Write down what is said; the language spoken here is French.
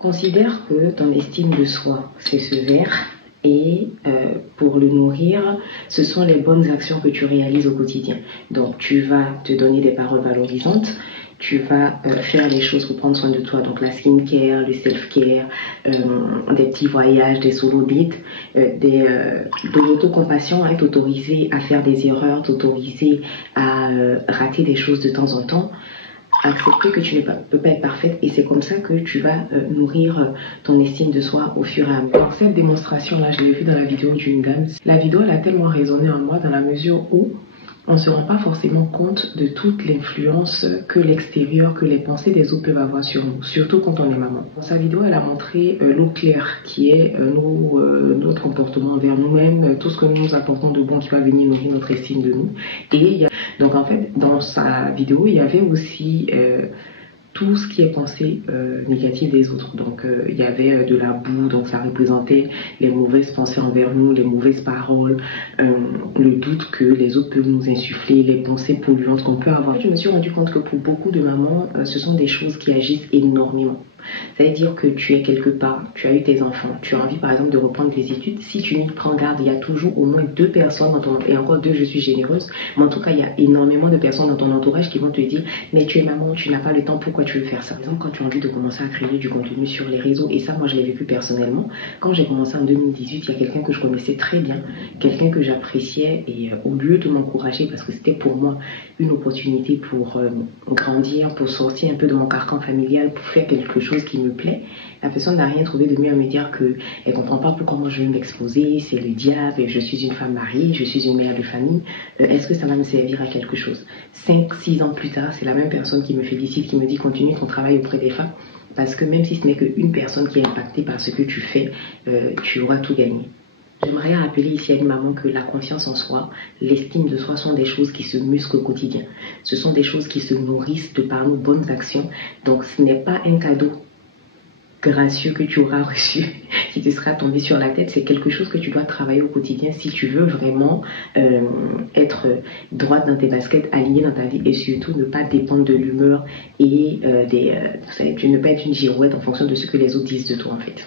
Considère que ton estime de soi, c'est ce verre et pour le nourrir, ce sont les bonnes actions que tu réalises au quotidien. Donc tu vas te donner des paroles valorisantes, tu vas faire les choses pour prendre soin de toi, donc la skincare, le self-care, des petits voyages, des solo dates, de l'autocompassion, hein, t'autoriser à faire des erreurs, t'autoriser à rater des choses de temps en temps. Accepter que tu ne peux pas être parfaite et c'est comme ça que tu vas nourrir ton estime de soi au fur et à mesure. Alors, cette démonstration-là, je l'ai vue dans la vidéo d'une dame. La vidéo, elle a tellement résonné en moi dans la mesure où on ne se rend pas forcément compte de toute l'influence que l'extérieur, que les pensées des autres peuvent avoir sur nous, surtout quand on est maman. Dans sa vidéo, elle a montré l'eau claire qui est notre comportement envers nous-mêmes, tout ce que nous apportons de bon qui va venir nourrir notre estime de nous. Donc en fait, dans sa vidéo, il y avait aussi tout ce qui est pensée négative des autres. Donc il y avait de la boue, donc ça représentait les mauvaises pensées envers nous, les mauvaises paroles, le doute que les autres peuvent nous insuffler, les pensées polluantes qu'on peut avoir. Je me suis rendu compte que pour beaucoup de mamans, ce sont des choses qui agissent énormément. C'est-à-dire que tu es quelque part, tu as eu tes enfants, tu as envie par exemple de reprendre tes études. Si tu n'y prends garde, il y a toujours au moins 2 personnes dans ton entourage, et encore 2, je suis généreuse, mais en tout cas il y a énormément de personnes dans ton entourage qui vont te dire mais tu es maman, tu n'as pas le temps, pourquoi tu veux faire ça? Par exemple, quand tu as envie de commencer à créer du contenu sur les réseaux, et ça moi je l'ai vécu personnellement, quand j'ai commencé en 2018, il y a quelqu'un que je connaissais très bien, quelqu'un que j'appréciais, et au lieu de m'encourager, parce que c'était pour moi une opportunité pour grandir, pour sortir un peu de mon carcan familial, pour faire quelque chose qui me plaît, la personne n'a rien trouvé de mieux à me dire qu'elle ne comprend pas pourquoi moi je vais m'exposer, c'est le diable, je suis une femme mariée, je suis une mère de famille, est-ce que ça va me servir à quelque chose? 5-6 ans plus tard, c'est la même personne qui me félicite, qui me dit continue ton travail auprès des femmes, parce que même si ce n'est qu'une personne qui est impactée par ce que tu fais, tu auras tout gagné. J'aimerais rappeler ici à une maman que la confiance en soi, l'estime de soi sont des choses qui se musclent au quotidien. Ce sont des choses qui se nourrissent de par nos bonnes actions. Donc ce n'est pas un cadeau gracieux que tu auras reçu, qui te sera tombé sur la tête. C'est quelque chose que tu dois travailler au quotidien si tu veux vraiment être droite dans tes baskets, alignée dans ta vie et surtout ne pas dépendre de l'humeur et ne pas être une girouette en fonction de ce que les autres disent de toi en fait.